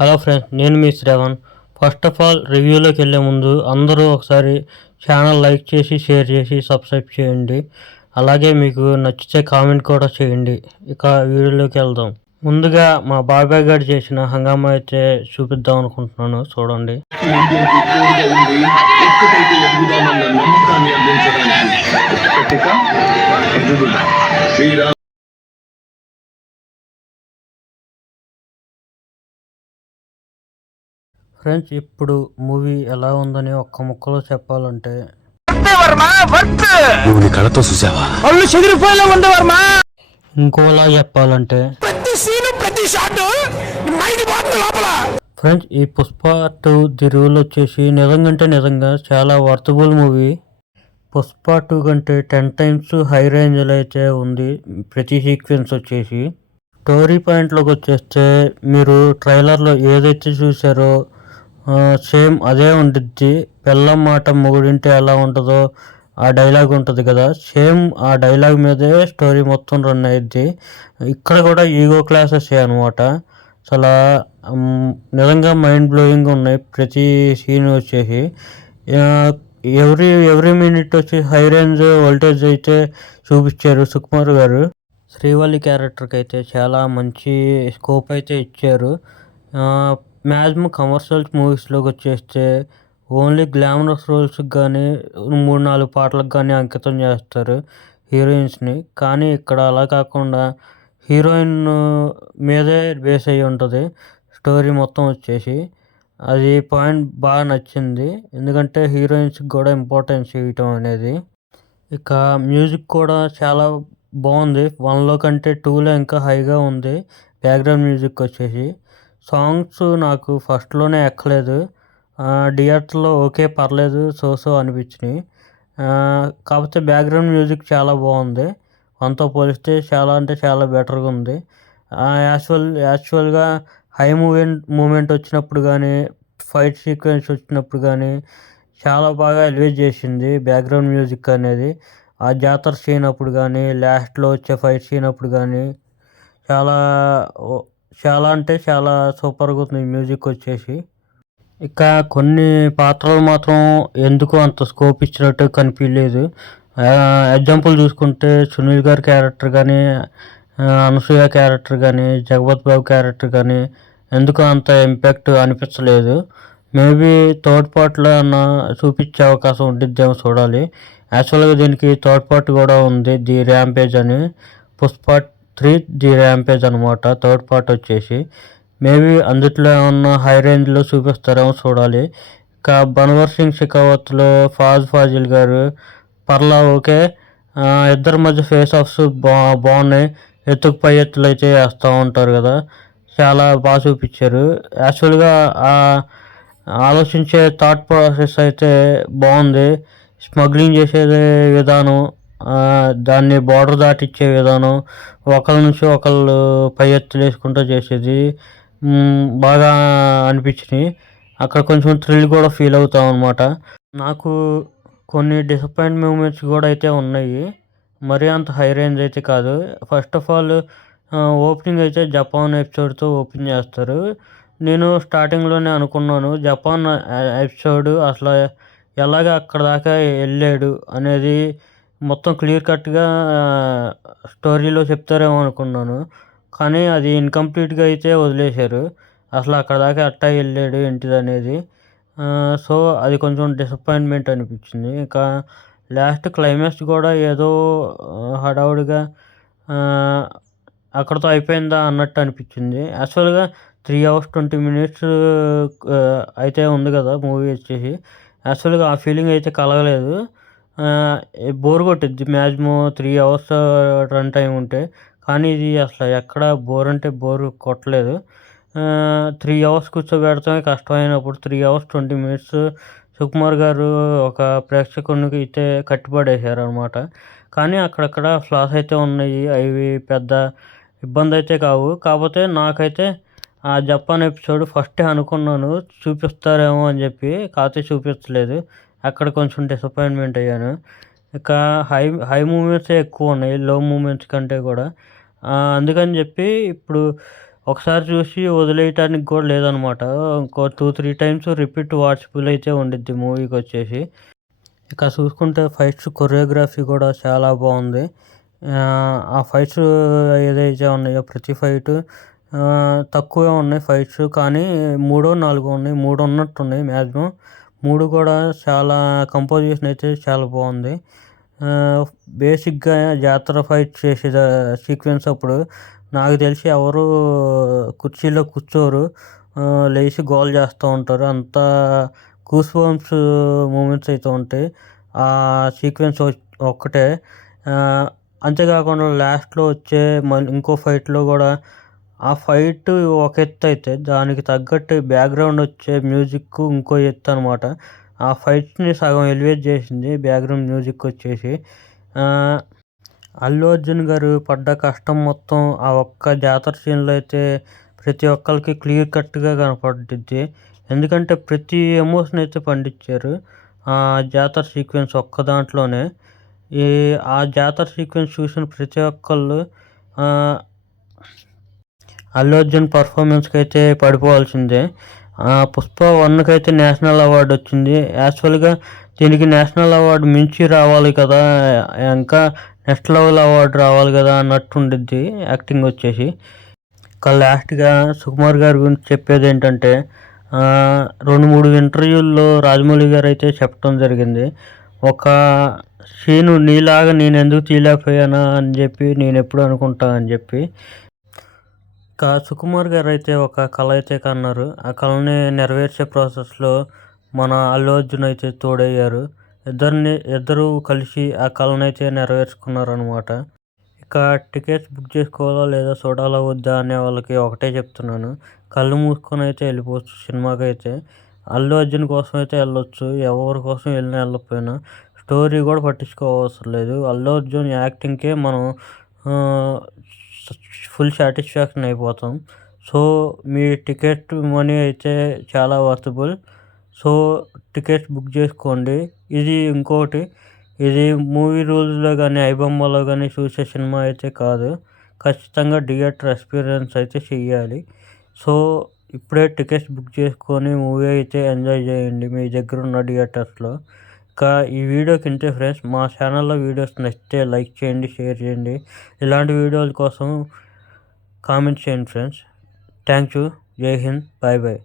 Hello friends, నేను మీ Shravan. First of all రివ్యూలోకి వెళ్ళే ముందు అందరూ ఒకసారి ఛానల్ లైక్ చేసి, షేర్ చేసి, సబ్స్క్రైబ్ చేయండి. అలాగే మీకు నచ్చితే కామెంట్ కూడా చేయండి. ఇక వీడియోలోకి వెళ్దాం. ముందుగా మా బాబాయ్ గారు చేసిన హంగామా అయితే చూపిద్దాం అనుకుంటున్నాను, చూడండి. ఫ్రెండ్స్, ఇప్పుడు మూవీ ఎలా ఉందని ఒక్క ముక్కలో చెప్పాలంటే, కళతో చూసావా? ఇంకోలా చెప్పాలంటే, ఫ్రెండ్స్ ఈ పుష్ప 2 ది రూల్ వచ్చేసి నిజంగా చాలా వర్తబుల్ మూవీ. పుష్ప 2 కంటే 10 times హై రేంజ్లో అయితే ఉంది ప్రతి సీక్వెన్స్ వచ్చేసి. స్టోరీ పాయింట్లోకి వచ్చేస్తే, మీరు ట్రైలర్లో ఏదైతే చూసారో సేమ్ అదే ఉండిద్ది. పెళ్ళం మాట మొగుడింటే ఎలా ఉంటుందో ఆ డైలాగ్ ఉంటుంది కదా, సేమ్ ఆ డైలాగ్ మీదే స్టోరీ మొత్తం రన్ అయ్యిద్ది. ఇక్కడ కూడా ఈగో క్లాసెస్ అనమాట. చాలా నిజంగా మైండ్ బ్లోయింగ్ ఉన్నాయి ప్రతి సీన్ వచ్చేసి. ఎవ్రీ మినిట్ వచ్చి హై రేంజ్ వోల్టేజ్ అయితే చూపించారు సుకుమార్ గారు. శ్రీవల్లి క్యారెక్టర్కి అయితే చాలా మంచి స్కోప్ అయితే ఇచ్చారు. మ్యాక్సిమం కమర్షియల్ మూవీస్లోకి వచ్చేస్తే ఓన్లీ గ్లామరస్ రోల్స్కి కానీ 3-4 పాటలకు కానీ అంకితం చేస్తారు హీరోయిన్స్ని. కానీ ఇక్కడ అలా కాకుండా హీరోయిన్ మీదే బేస్ అయ్యి ఉంటుంది స్టోరీ మొత్తం వచ్చేసి. అది పాయింట్ బాగా నచ్చింది, ఎందుకంటే హీరోయిన్స్కి కూడా ఇంపార్టెన్స్ ఇవ్వటం అనేది. ఇక మ్యూజిక్ కూడా చాలా బాగుంది. 1లో కంటే 2లో ఇంకా హైగా ఉంది బ్యాక్గ్రౌండ్ మ్యూజిక్ వచ్చేసి. సాంగ్స్ నాకు ఫస్ట్లోనే ఎక్కలేదు. థియేటర్లో ఓకే పర్లేదు, సో అనిపించినాయి. కాకపోతే బ్యాక్గ్రౌండ్ మ్యూజిక్ చాలా బాగుంది. 1తో పోలిస్తే చాలా అంటే చాలా బెటర్గా ఉంది. యాక్చువల్గా హై మూమెంట్ వచ్చినప్పుడు కానీ, ఫైట్ సీక్వెన్స్ వచ్చినప్పుడు కానీ చాలా బాగా ఎలివేట్ చేసింది బ్యాక్గ్రౌండ్ మ్యూజిక్ అనేది. ఆ జాతర సీన్ అప్పుడు కానీ, లాస్ట్లో వచ్చే ఫైట్ సీన్ అప్పుడు కానీ చాలా అంటే చాలా సూపర్గా ఉంది మ్యూజిక్ వచ్చేసి. ఇక కొన్ని పాత్రలు మాత్రం ఎందుకు అంత స్కోప్ ఇచ్చినట్టు కనిపించలేదు. ఎగ్జాంపుల్ చూసుకుంటే సునీల్ గారి క్యారెక్టర్ కానీ, అనసూయ క్యారెక్టర్ కానీ, జగపత్ బాబు క్యారెక్టర్ కానీ ఎందుకు అంత ఇంపాక్ట్ అనిపించలేదు. మేబీ థర్డ్ పార్ట్లో అన్న చూపించే అవకాశం ఉండిద్దేమో, చూడాలి. యాక్చువల్గా దీనికి థర్డ్ పార్ట్ కూడా ఉంది, ది ర్యాంపేజ్ అని. పుష్ప 3 ది ర్యాంపేజ్ అనమాట థర్డ్ పార్ట్ వచ్చేసి. మేబీ అందుట్లో ఏమన్నా హై రేంజ్లో చూపిస్తారేమో, చూడాలి. ఇక బన్వర్ సింగ్ షెకావత్లో ఫాజిల్ గారు పర్లా ఓకే. ఇద్దరి మధ్య ఫేస్ ఆఫ్స్ బాగున్నాయి. ఎత్తుకు పై ఎత్తులు అయితే వేస్తూ ఉంటారు కదా, చాలా బాగా చూపించారు. యాక్చువల్గా ఆలోచించే థాట్ ప్రాసెస్ అయితే బాగుంది. స్మగ్లింగ్ చేసే విధానం, దాన్ని బార్డర్ దాటిచ్చే విధానం, ఒకళ్ళ నుంచి ఒకళ్ళు పై ఎత్తులు వేసుకుంటూ చేసేది బాగా అనిపించినాయి. అక్కడ కొంచెం థ్రిల్ కూడా ఫీల్ అవుతాం అనమాట. నాకు కొన్ని డిసప్పాయింట్ మూమెంట్స్ కూడా అయితే ఉన్నాయి, మరీ అంత హై రేంజ్ అయితే కాదు. ఫస్ట్ ఆఫ్ ఆల్ ఓపెనింగ్ అయితే జపాన్ ఎపిసోడ్తో ఓపెన్ చేస్తారు. నేను స్టార్టింగ్లోనే అనుకున్నాను జపాన్ ఎపిసోడ్ అసలు ఎలాగ అక్కడ దాకా వెళ్ళాడు అనేది మొత్తం క్లియర్ కట్గా స్టోరీలో చెప్తారేమో అనుకున్నాను. కానీ అది ఇన్కంప్లీట్గా అయితే వదిలేశారు. అసలు అక్కడ దాకా అట్టా వెళ్ళాడు ఏంటిది అనేది. సో అది కొంచెం డిసప్పాయింట్మెంట్ అనిపించింది. ఇంకా లాస్ట్ క్లైమాక్స్ కూడా ఏదో హడావుడిగా అక్కడితో అయిపోయిందా అన్నట్టు అనిపించింది. యాక్చువల్గా 3 hours 20 minutes అయితే ఉంది కదా మూవీ వచ్చేసి. యాక్చువల్గా ఆ ఫీలింగ్ అయితే కలగలేదు. బోర్ కొట్టిద్ది మ్యాక్సిమం 3 hours రన్ టైం ఉంటే. కానీ ఇది అసలు ఎక్కడ బోర్ అంటే బోర్ కొట్టలేదు. 3 hours కూర్చోబెడతామే కష్టమైనప్పుడు 3 hours 20 minutes సుకుమార్ గారు ఒక ప్రేక్షకునికి అయితే కట్టిపడేశారు అనమాట. కానీ అక్కడక్కడ ఫ్లాస్ అయితే ఉన్నాయి, అవి పెద్ద ఇబ్బంది అయితే కావు. కాకపోతే నాకైతే ఆ జపాన్ ఎపిసోడ్ ఫస్టే అనుకున్నాను చూపిస్తారేమో అని చెప్పి, కాకపోతే చూపించలేదు. అక్కడ కొంచెం డిసప్పాయింట్మెంట్ అయ్యాను. ఇక హై మూమెంట్సే ఎక్కువ ఉన్నాయి లో మూమెంట్స్ కంటే కూడా. అందుకని చెప్పి ఇప్పుడు ఒకసారి చూసి వదిలేయటానికి కూడా లేదనమాట. ఇంకో 2, 3 టైమ్స్ రిపీట్ వాచబుల్ అయితే ఉండిద్ది మూవీకొచ్చేసి. ఇక చూసుకుంటే ఫైట్స్ కొరియోగ్రఫీ కూడా చాలా బాగుంది. ఆ ఫైట్స్ ఏదైతే ఉన్నాయో ప్రతి ఫైటు తక్కువే ఉన్నాయి ఫైట్స్, కానీ 3, 4 ఉన్నాయి. 3 ఉన్నట్టున్నాయి మ్యాక్సిమం. 3 కూడా చాలా కంపోజిషన్ అయితే చాలా బాగుంది. బేసిక్గా జాతర ఫైట్ చేసే సీక్వెన్స్ అప్పుడు నాకు తెలిసి ఎవరు కుర్చీలో కూర్చోరు, లేచి గోల చేస్తూ ఉంటారు. అంత గూస్ బంప్స్ మూమెంట్స్ అయితే ఉంటాయి ఆ సీక్వెన్స్ ఒక్కటే. అంతేకాకుండా లాస్ట్లో వచ్చే మళ్ళీ ఇంకో ఫైట్లో కూడా ఆ ఫైట్ ఒక ఎత్తు అయితే దానికి తగ్గట్టు బ్యాక్గ్రౌండ్ వచ్చే మ్యూజిక్ ఇంకో ఎత్తు అనమాట. ఆ ఫైట్ని సగం ఎలివేట్ చేసింది బ్యాక్గ్రౌండ్ మ్యూజిక్ వచ్చేసి. అల్లు అర్జున్ గారు పడ్డ కష్టం మొత్తం ఆ ఒక్క జాతర సీన్లో అయితే ప్రతి ఒక్కరికి క్లియర్ కట్గా కనపడుద్ది. ఎందుకంటే ప్రతి ఎమోషన్ అయితే పండించారు ఆ జాతర సీక్వెన్స్ ఒక్క దాంట్లోనే. ఆ జాతర సీక్వెన్స్ చూసిన ప్రతి ఒక్కళ్ళు అల్లు అర్జున్ పర్ఫార్మెన్స్కి అయితే పడిపోవాల్సిందే. పుష్ప 1కి అయితే నేషనల్ అవార్డు వచ్చింది. యాక్చువల్గా దీనికి నేషనల్ అవార్డు మించి రావాలి కదా, ఇంకా నెక్స్ట్ లెవెల్ అవార్డు రావాలి కదా అన్నట్టు ఉండిద్ది యాక్టింగ్ వచ్చేసి. ఇక లాస్ట్గా సుకుమార్ గారి గురించి చెప్పేది ఏంటంటే 2-3 ఇంటర్వ్యూల్లో రాజమౌళి గారు అయితే చెప్పడం జరిగింది. ఒక సీను నీలాగా నేను ఎందుకు తీయలేకపోయానా అని చెప్పి నేను ఎప్పుడు అనుకుంటా అని చెప్పి. ఇక సుకుమార్ గారు అయితే ఒక కళ అయితే కన్నారు. ఆ కళని నెరవేర్చే ప్రాసెస్లో మన అల్లు అర్జున్ అయితే తోడయ్యారు. ఇద్దరు కలిసి ఆ కళను అయితే నెరవేర్చుకున్నారు అనమాట. ఇక టికెట్స్ బుక్ చేసుకోవాలా లేదా చూడాలా వద్దా అనే వాళ్ళకి ఒకటే చెప్తున్నాను, కళ్ళు మూసుకొని అయితే వెళ్ళిపోవచ్చు సినిమాకి అయితే. అల్లు అర్జున్ కోసం అయితే వెళ్ళొచ్చు, ఎవరి కోసం వెళ్ళినా వెళ్ళకపోయినా. స్టోరీ కూడా పట్టించుకోవసరం లేదు. అల్లు అర్జున్ యాక్టింగ్కే మనం ఫుల్ సాటిస్ఫాక్షన్ అయిపోతాం. సో మీ టికెట్ మనీ అయితే చాలా వర్తబుల్. సో టికెట్స్ బుక్ చేసుకోండి. ఇది ఇంకోటి, ఇది మూవీ రూల్స్లో కానీ ఐబొమ్మలో కానీ చూసే సినిమా అయితే కాదు. ఖచ్చితంగా థియేటర్ ఎక్స్పీరియన్స్ అయితే చెయ్యాలి. సో ఇప్పుడే టికెట్స్ బుక్ చేసుకొని మూవీ అయితే ఎంజాయ్ చేయండి మీ దగ్గర ఉన్న థియేటర్స్లో. ఇంకా ఈ వీడియోకి ఇంతే ఫ్రెండ్స్. మా ఛానల్లో వీడియోస్ నచ్చితే లైక్ చేయండి, షేర్ చేయండి. ఇలాంటి వీడియోల కోసం కామెంట్ చేయండి ఫ్రెండ్స్. Thank you. జై హింద్. Bye bye.